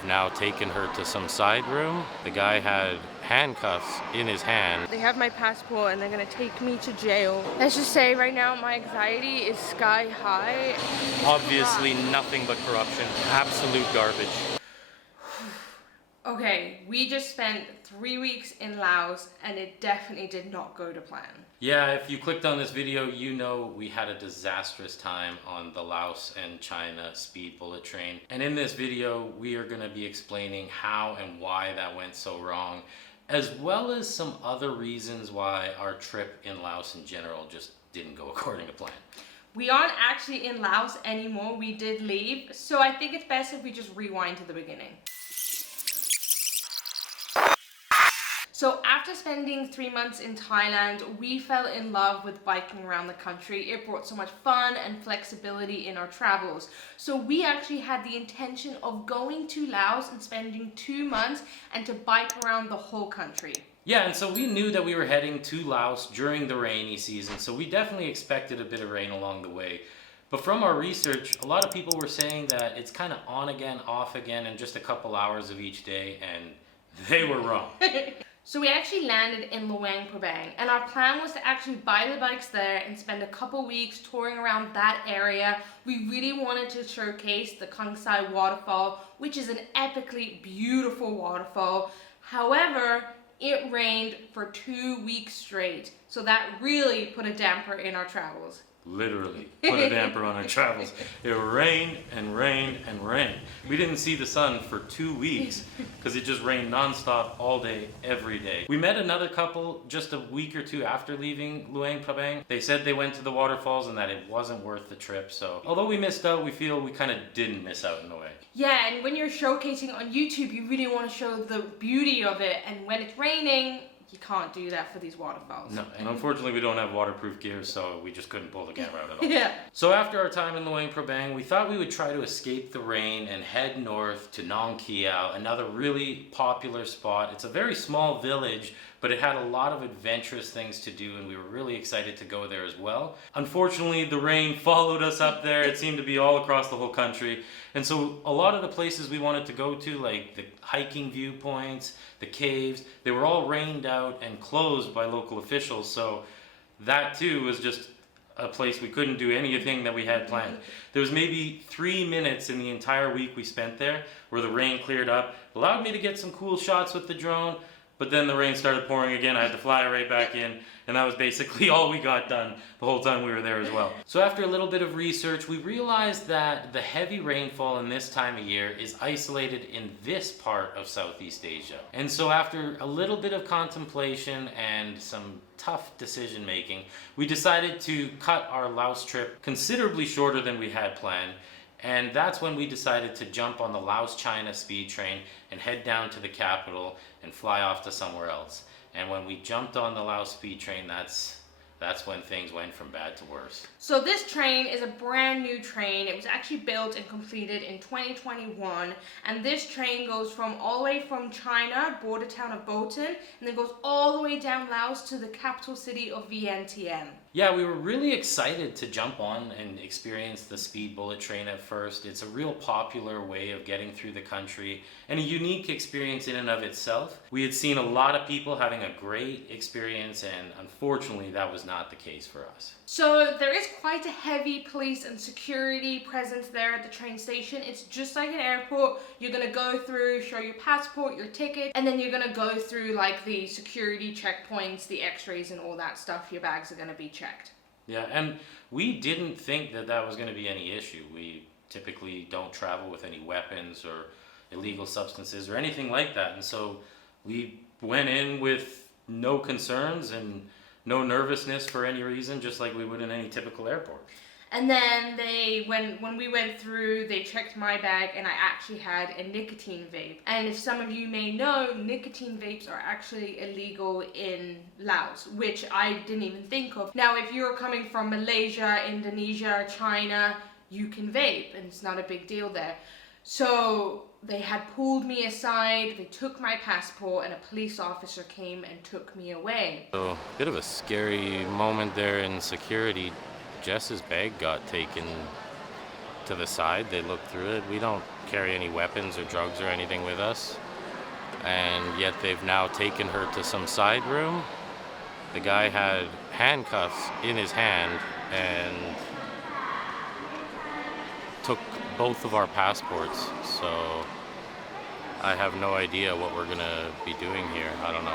They've now taken her to some side room. The guy had handcuffs in his hand. They have my passport and they're gonna take me to jail. Let's just say right now my anxiety is sky high. Obviously nothing but corruption. Absolute garbage. Okay, we just spent 3 weeks in Laos and it definitely did not go to plan. Yeah, if you clicked on this video, you know we had a disastrous time on the Laos and China speed bullet train. And in this video, we are going to be explaining how and why that went so wrong, as well as some other reasons why our trip in Laos in general just didn't go according to plan. We aren't actually in Laos anymore, we did leave, so I think it's best if we just rewind to the beginning. So after spending 3 months in Thailand, we fell in love with biking around the country. It brought so much fun and flexibility in our travels. So we actually had the intention of going to Laos and spending 2 months and to bike around the whole country. Yeah, and so we knew that we were heading to Laos during the rainy season, so we definitely expected a bit of rain along the way. But from our research, a lot of people were saying that it's kind of on again, off again in just a couple hours of each day, and they were wrong. So we actually landed in Luang Prabang, and our plan was to actually buy the bikes there and spend a couple weeks touring around that area. We really wanted to showcase the Kang Sai waterfall, which is an epically beautiful waterfall. However, it rained for 2 weeks straight, so that really put a damper in our travels. Literally put a damper on our travels. It rained and rained and rained. We didn't see the sun for 2 weeks because it just rained nonstop all day, every day. We met another couple just a week or two after leaving Luang Prabang. They said they went to the waterfalls and that it wasn't worth the trip. So although we missed out, we feel we kind of didn't miss out in a way. Yeah, and when you're showcasing on YouTube, you really want to show the beauty of it. And when it's raining, you can't do that for these waterfalls. No, and unfortunately we don't have waterproof gear, so we just couldn't pull the camera out at all. Yeah. So after our time in Luang Prabang, we thought we would try to escape the rain and head north to Nong Kiao, another really popular spot. It's a very small village, but it had a lot of adventurous things to do, and we were really excited to go there as well. Unfortunately, the rain followed us up there. It seemed to be all across the whole country. And so a lot of the places we wanted to go to, like the hiking viewpoints, the caves, they were all rained out and closed by local officials. So that too was just a place we couldn't do anything that we had planned. There was maybe 3 minutes in the entire week we spent there where the rain cleared up, allowed me to get some cool shots with the drone, but then the rain started pouring again. I had to fly right back in, and that was basically all we got done the whole time we were there as well. So after a little bit of research, we realized that the heavy rainfall in this time of year is isolated in this part of Southeast Asia. And so after a little bit of contemplation and some tough decision making, we decided to cut our Laos trip considerably shorter than we had planned. And that's when we decided to jump on the Laos China speed train and head down to the capital and fly off to somewhere else. And when we jumped on the Laos speed train, that's when things went from bad to worse. So this train is a brand new train. It was actually built and completed in 2021. And this train goes from all the way from China, border town of Botan, and then goes all the way down Laos to the capital city of Vientiane. Yeah, we were really excited to jump on and experience the speed bullet train at first. It's a real popular way of getting through the country and a unique experience in and of itself. We had seen a lot of people having a great experience, and unfortunately that was not the case for us. So there is quite a heavy police and security presence there at the train station. It's just like an airport. You're gonna go through, show your passport, your ticket, and then you're gonna go through like the security checkpoints, the x-rays and all that stuff. Your bags are gonna be checked. Yeah, and we didn't think that that was gonna be any issue. We typically don't travel with any weapons or illegal substances or anything like that. And so we went in with no concerns and no nervousness for any reason, just like we would in any typical airport. And then when we went through, they checked my bag and I actually had a nicotine vape. And if some of you may know, nicotine vapes are actually illegal in Laos, which I didn't even think of. Now, if you're coming from Malaysia, Indonesia, China, you can vape and it's not a big deal there. So they had pulled me aside, they took my passport, and a police officer came and took me away. So, a bit of a scary moment there in security. Jess's bag got taken to the side. They looked through it. We don't carry any weapons or drugs or anything with us. And yet they've now taken her to some side room. The guy had handcuffs in his hand and took both of our passports. So I have no idea what we're gonna be doing here. I don't know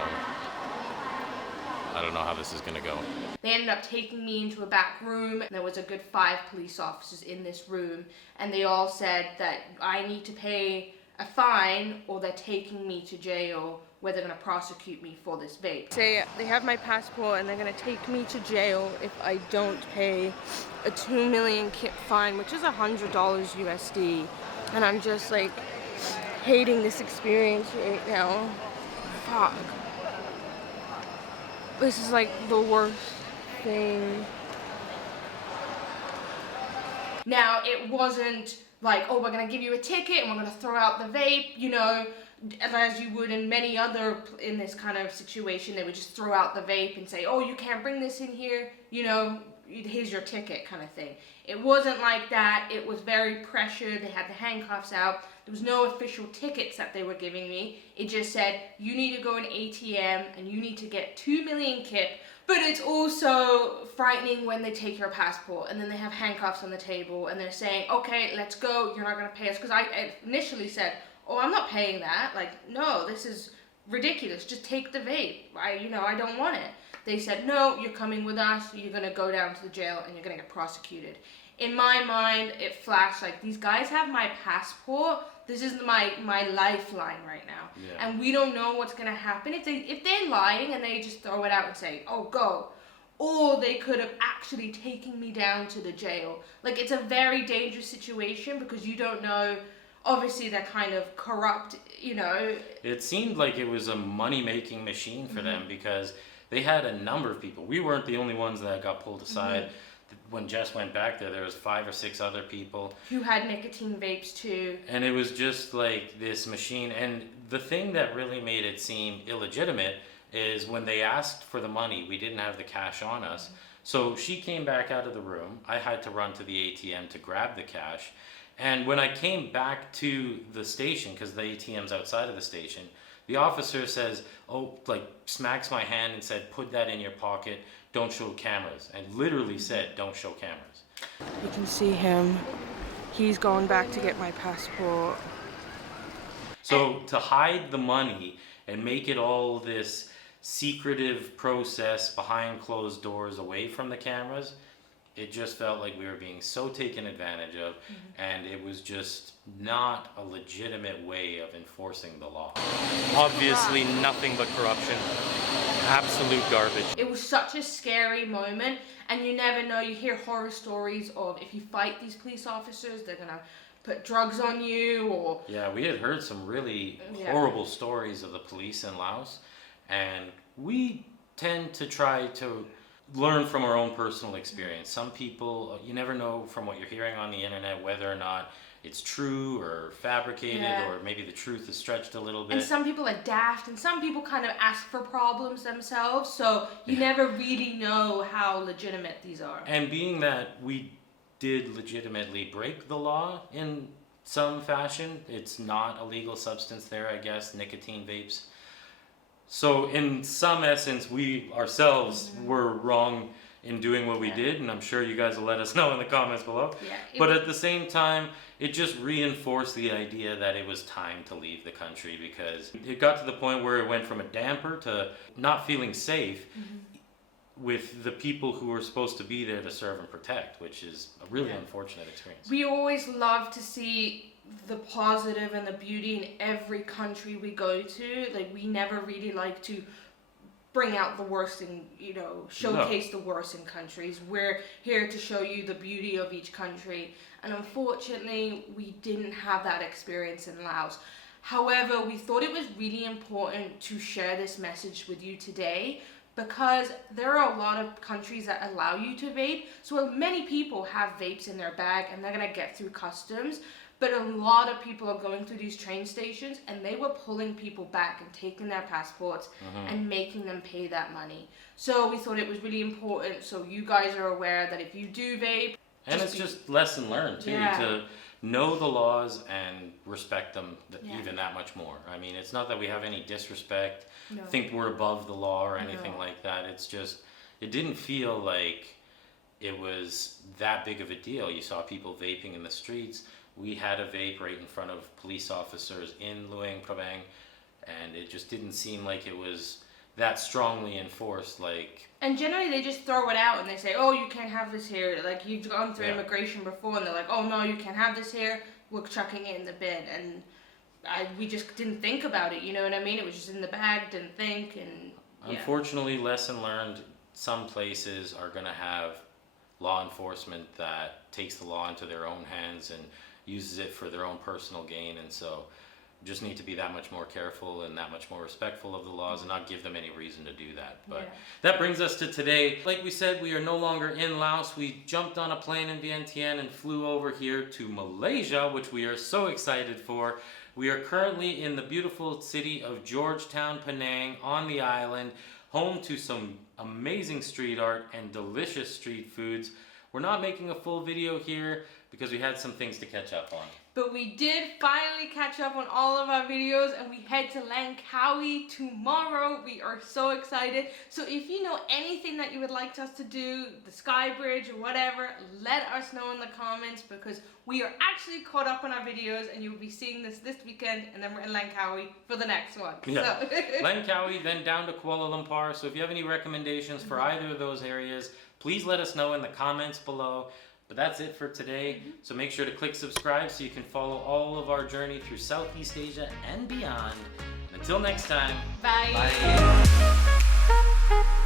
how this is gonna go. They ended up taking me into a back room. There was a good 5 police officers in this room, and they all said that I need to pay a fine or they're taking me to jail where they're gonna prosecute me for this vape. They have my passport and they're gonna take me to jail if I don't pay a 2 million kip fine, which is $100 USD. And I'm just like hating this experience right now. Fuck. This is like the worst thing. Now, it wasn't like, oh, we're gonna give you a ticket and we're gonna throw out the vape, you know, as you would in many other, in this kind of situation, they would just throw out the vape and say, oh, you can't bring this in here, you know, here's your ticket kind of thing. It wasn't like that. It was very pressured. They had the handcuffs out. There was no official tickets that they were giving me. It just said, you need to go in ATM and you need to get 2 million kip. But it's also frightening when they take your passport and then they have handcuffs on the table and they're saying, okay, let's go. You're not going to pay us. Because I initially said, oh, I'm not paying that. Like, no, this is ridiculous. Just take the vape. I don't want it. They said, no, you're coming with us. You're going to go down to the jail and you're going to get prosecuted. In my mind, it flashed like, these guys have my passport. This is my lifeline right now. Yeah. And we don't know what's going to happen. If they're lying and they just throw it out and say, oh, go. Or they could have actually taken me down to the jail. Like, it's a very dangerous situation because you don't know. Obviously, they're kind of corrupt, you know. It seemed like it was a money-making machine for them because they had a number of people. We weren't the only ones that got pulled aside. When Jess went back there was 5 or 6 other people who had nicotine vapes too. And it was just like this machine. And the thing that really made it seem illegitimate is when they asked for the money, we didn't have the cash on us. So she came back out of the room. I had to run to the ATM to grab the cash. And when I came back to the station, because the ATM's outside of the station, the officer says, smacks my hand and said, put that in your pocket, don't show cameras. And literally said, don't show cameras. You can see him. He's going back to get my passport. So to hide the money and make it all this secretive process behind closed doors away from the cameras, it just felt like we were being so taken advantage of, and it was just not a legitimate way of enforcing the law. Obviously nothing but corruption. Absolute garbage. It was such a scary moment, and you never know. You hear horror stories of if you fight these police officers, they're gonna put drugs on you, or... Yeah, we had heard some really horrible stories of the police in Laos, and we tend to try to learn from our own personal experience. Some people, you never know from what you're hearing on the internet whether or not it's true or fabricated, or maybe the truth is stretched a little bit. And some people are daft, and some people kind of ask for problems themselves, so you never really know how legitimate these are. And being that we did legitimately break the law in some fashion, it's not a legal substance there, I guess, nicotine vapes. So in some essence, we ourselves were wrong in doing what we did, and I'm sure you guys will let us know in the comments below. But at the same time, it just reinforced the idea that it was time to leave the country, because it got to the point where it went from a damper to not feeling safe with the people who were supposed to be there to serve and protect, which is a really unfortunate experience. We always love to see the positive and the beauty in every country we go to. Like, we never really like to bring out the worst in, showcase the worst in countries. We're here to show you the beauty of each country. And unfortunately, we didn't have that experience in Laos. However, we thought it was really important to share this message with you today, because there are a lot of countries that allow you to vape. So many people have vapes in their bag and they're gonna get through customs. But a lot of people are going through these train stations and they were pulling people back and taking their passports and making them pay that money. So we thought it was really important so you guys are aware that if you do vape... And it's just lesson learned too, to know the laws and respect them Yeah. even that much more. I mean, it's not that we have any disrespect, No. think we're above the law or anything No. like that. It's just, it didn't feel like it was that big of a deal. You saw people vaping in the streets. We had a vape right in front of police officers in Luang Prabang, and it just didn't seem like it was that strongly enforced. Like, And generally they just throw it out and they say, oh, you can't have this here. Like, you've gone through Yeah. immigration before and they're like, oh no, you can't have this here. We're chucking it in the bin. And we just didn't think about it, you know what I mean? It was just in the bag, didn't think, and yeah. unfortunately, lesson learned, some places are going to have law enforcement that takes the law into their own hands and uses it for their own personal gain, and so just need to be that much more careful and that much more respectful of the laws and not give them any reason to do that. But Yeah. that brings us to today. Like we said, we are no longer in Laos. We jumped on a plane in Vientiane and flew over here to Malaysia, which we are so excited for. We are currently in the beautiful city of Georgetown, Penang, on the island, home to some amazing street art and delicious street foods. We're not making a full video here because we had some things to catch up on. But we did finally catch up on all of our videos, and we head to Langkawi tomorrow. We are so excited. So if you know anything that you would like us to do, the Sky Bridge or whatever, let us know in the comments, because we are actually caught up on our videos and you'll be seeing this weekend, and then we're in Langkawi for the next one. Yeah. So. Langkawi, then down to Kuala Lumpur. So if you have any recommendations for either of those areas, please let us know in the comments below. But that's it for today. So make sure to click subscribe so you can follow all of our journey through Southeast Asia and beyond. Until next time. Bye. Bye.